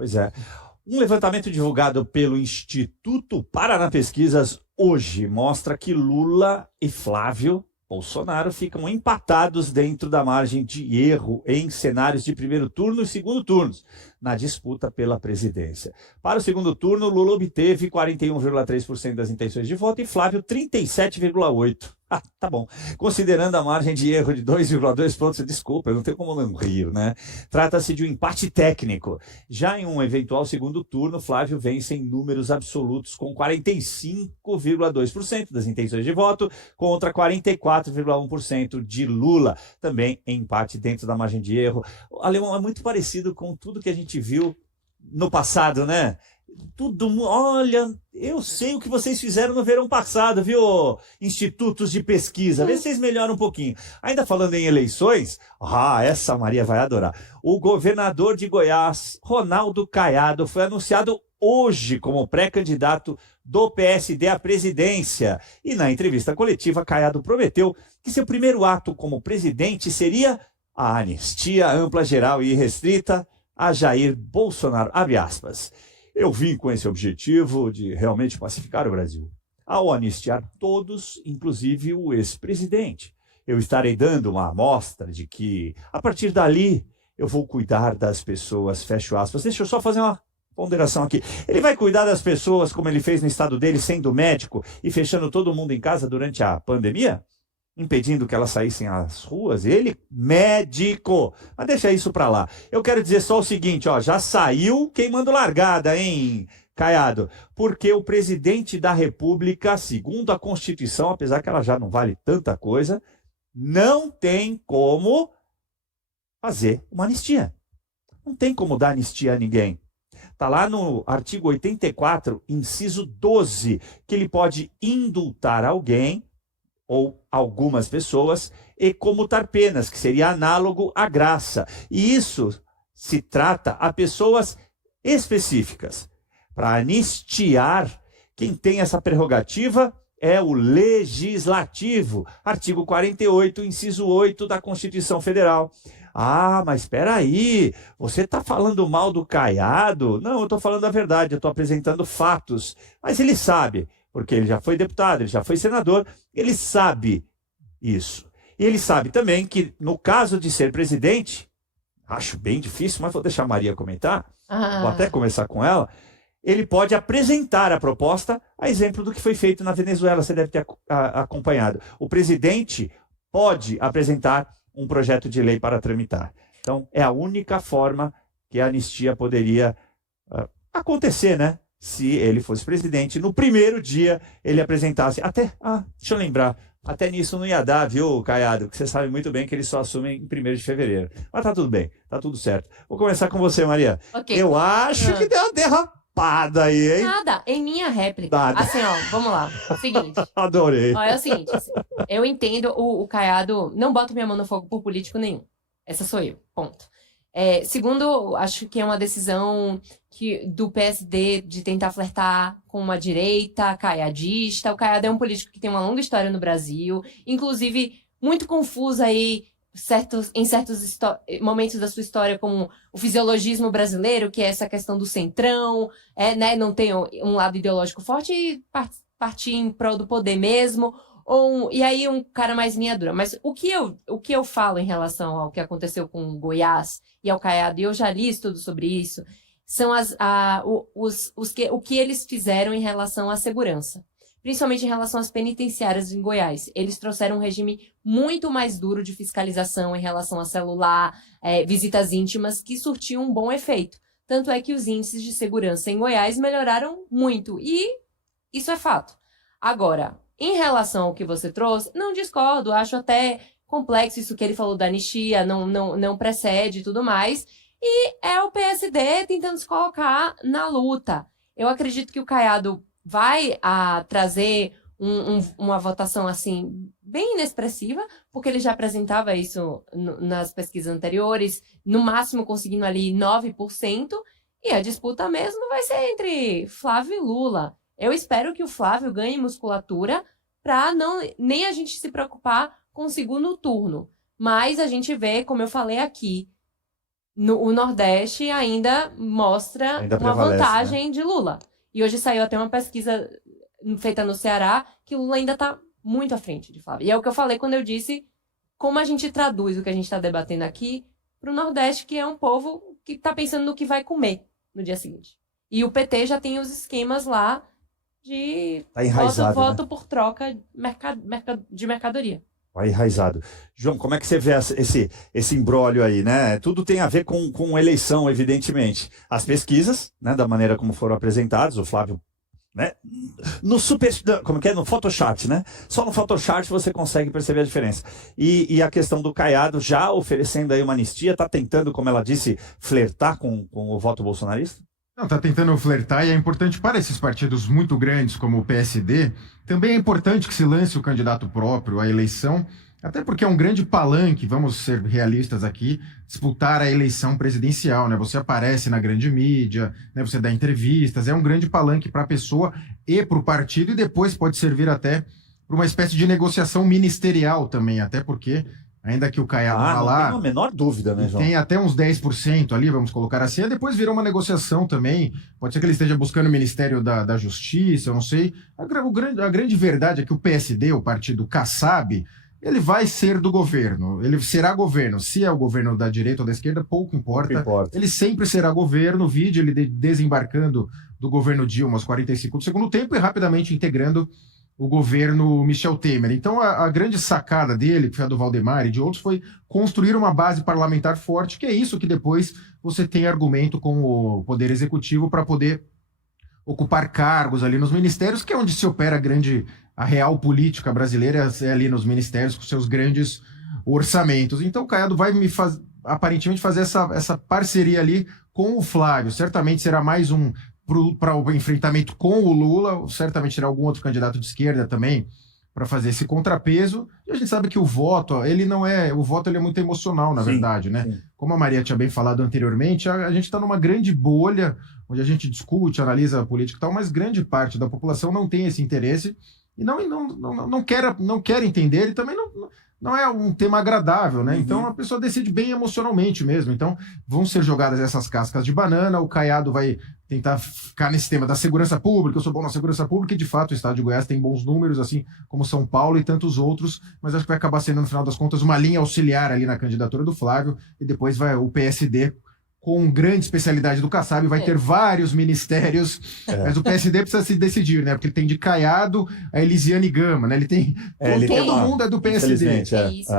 Pois é. Um levantamento divulgado pelo Instituto Paraná Pesquisas hoje mostra que Lula e Flávio Bolsonaro ficam empatados dentro da margem de erro em cenários de primeiro turno e segundo turnos, na disputa pela presidência. Para o segundo turno, Lula obteve 41,3% das intenções de voto e Flávio 37,8%. Ah, tá bom. Considerando a margem de erro de 2,2 pontos, desculpa, eu não tenho como não rir, né? Trata-se de um empate técnico. Já em um eventual segundo turno, Flávio vence em números absolutos com 45,2% das intenções de voto contra 44,1% de Lula. Também em empate dentro da margem de erro. Alemão, é muito parecido com tudo que a gente viu no passado, né? Olha, eu sei o que vocês fizeram no verão passado, viu, institutos de pesquisa, vê se vocês melhoram um pouquinho. Ainda falando em eleições, essa Maria vai adorar. O governador de Goiás, Ronaldo Caiado, foi anunciado hoje como pré-candidato do PSD à presidência. E na entrevista coletiva, Caiado prometeu que seu primeiro ato como presidente seria a anistia ampla, geral e restrita a Jair Bolsonaro, abre aspas. Eu vim com esse objetivo de realmente pacificar o Brasil, ao anistiar todos, inclusive o ex-presidente. Eu estarei dando uma amostra de que, a partir dali, eu vou cuidar das pessoas, fecho aspas. Deixa eu só fazer uma ponderação aqui. Ele vai cuidar das pessoas como ele fez no estado dele, sendo médico e fechando todo mundo em casa durante a pandemia? Impedindo que elas saíssem às ruas? Ele, médico. Mas deixa isso pra lá. Eu quero dizer só o seguinte, já saiu queimando largada, hein, Caiado? Porque o presidente da República, segundo a Constituição, apesar que ela já não vale tanta coisa, não tem como fazer uma anistia. Não tem como dar anistia a ninguém. Está lá no artigo 84, inciso 12, que ele pode indultar alguém ou algumas pessoas, e comutar penas, que seria análogo à graça. E isso se trata a pessoas específicas. Para anistiar, quem tem essa prerrogativa é o Legislativo, artigo 48, inciso 8 da Constituição Federal. Mas espera aí, você está falando mal do Caiado? Não, eu estou falando a verdade, eu estou apresentando fatos. Mas ele sabe, porque ele já foi deputado, ele já foi senador, ele sabe isso. E ele sabe também que, no caso de ser presidente, acho bem difícil, mas vou deixar a Maria comentar, vou até começar com ela, ele pode apresentar a proposta, a exemplo do que foi feito na Venezuela, você deve ter acompanhado. O presidente pode apresentar um projeto de lei para tramitar. Então, é a única forma que a anistia poderia acontecer, né? Se ele fosse presidente, no primeiro dia ele apresentasse, deixa eu lembrar, até nisso não ia dar, viu, Caiado? Porque você sabe muito bem que eles só assumem em 1º de fevereiro. Mas tá tudo bem, tá tudo certo. Vou começar com você, Maria. Okay. Eu acho que deu uma derrapada aí, hein? Nada, em minha réplica. Nada. Assim, vamos lá. Seguinte. Adorei. É o seguinte, assim, eu entendo o Caiado, não boto minha mão no fogo por político nenhum. Essa sou eu, ponto. Segundo, acho que é uma decisão do PSD de tentar flertar com uma direita caiadista. O Caiado é um político que tem uma longa história no Brasil, inclusive muito confuso aí em certos momentos da sua história, como o fisiologismo brasileiro, que é essa questão do centrão, né, não tem um lado ideológico forte e partir em prol do poder mesmo, e aí um cara mais linha dura. Mas o que eu falo em relação ao que aconteceu com Goiás e ao Caiado, e eu já li estudos sobre isso, são o que eles fizeram em relação à segurança. Principalmente em relação às penitenciárias em Goiás. Eles trouxeram um regime muito mais duro de fiscalização em relação a celular, visitas íntimas, que surtiam um bom efeito. Tanto é que os índices de segurança em Goiás melhoraram muito. E isso é fato. Agora, em relação ao que você trouxe, não discordo, acho até complexo isso que ele falou da anistia, não precede e tudo mais. E é o PSD tentando se colocar na luta. Eu acredito que o Caiado vai trazer uma votação assim bem inexpressiva, porque ele já apresentava isso nas pesquisas anteriores, no máximo conseguindo ali 9%, e a disputa mesmo vai ser entre Flávio e Lula. Eu espero que o Flávio ganhe musculatura para nem a gente se preocupar com o segundo turno. Mas a gente vê, como eu falei aqui, o Nordeste ainda mostra Ainda uma prevalece, vantagem de Lula. E hoje saiu até uma pesquisa feita no Ceará que o Lula ainda está muito à frente de Flávio. E é o que eu falei quando eu disse como a gente traduz o que a gente está debatendo aqui para o Nordeste, que é um povo que está pensando no que vai comer no dia seguinte. E o PT já tem os esquemas lá de Tá enraizado, voto né? por troca de mercadoria. Tá enraizado. João, como é que você vê esse imbróglio aí, né? Tudo tem a ver com eleição, evidentemente. As pesquisas, né, da maneira como foram apresentadas, o Flávio, né? Como que é? No Photoshop, né? Só no Photoshop você consegue perceber a diferença. E a questão do Caiado já oferecendo aí uma anistia, tá tentando, como ela disse, flertar com o voto bolsonarista? Não, tá tentando flertar e é importante para esses partidos muito grandes como o PSD, também é importante que se lance o candidato próprio à eleição, até porque é um grande palanque, vamos ser realistas aqui, disputar a eleição presidencial, né? Você aparece na grande mídia, né? Você dá entrevistas, é um grande palanque para a pessoa e para o partido e depois pode servir até para uma espécie de negociação ministerial também, até porque, ainda que o Caiado vá não lá... tem a menor dúvida, né, João? Tem até uns 10% ali, vamos colocar assim, e depois virou uma negociação também. Pode ser que ele esteja buscando o Ministério da Justiça, eu não sei. A grande verdade é que o PSD, o partido Kassab, ele vai ser do governo. Ele será governo. Se é o governo da direita ou da esquerda, pouco importa. Ele sempre será governo. Vídeo ele desembarcando do governo Dilma aos 45 do segundo tempo e rapidamente integrando o governo Michel Temer. Então, a grande sacada dele, que foi a do Valdemar e de outros, foi construir uma base parlamentar forte, que é isso que depois você tem argumento com o Poder Executivo para poder ocupar cargos ali nos ministérios, que é onde se opera a real política brasileira, é ali nos ministérios com seus grandes orçamentos. Então, o Caiado vai aparentemente fazer essa parceria ali com o Flávio. Certamente será mais um para o enfrentamento com o Lula, certamente terá algum outro candidato de esquerda também para fazer esse contrapeso. E a gente sabe que o voto, ele é muito emocional, na verdade, né? Sim. Como a Maria tinha bem falado anteriormente, a gente está numa grande bolha onde a gente discute, analisa a política e tal, mas grande parte da população não tem esse interesse e não quer entender e também não é um tema agradável, né? Então a pessoa decide bem emocionalmente mesmo. Então vão ser jogadas essas cascas de banana, o Caiado vai tentar ficar nesse tema da segurança pública, eu sou bom na segurança pública, e de fato o estado de Goiás tem bons números, assim como São Paulo e tantos outros, mas acho que vai acabar sendo, no final das contas, uma linha auxiliar ali na candidatura do Flávio, e depois vai o PSD, com grande especialidade do Kassab, vai ter vários ministérios, mas o PSD precisa se decidir, né? Porque ele tem de Caiado a Elisiane Gama, né? Ele tem... todo mundo é do PSD. É isso.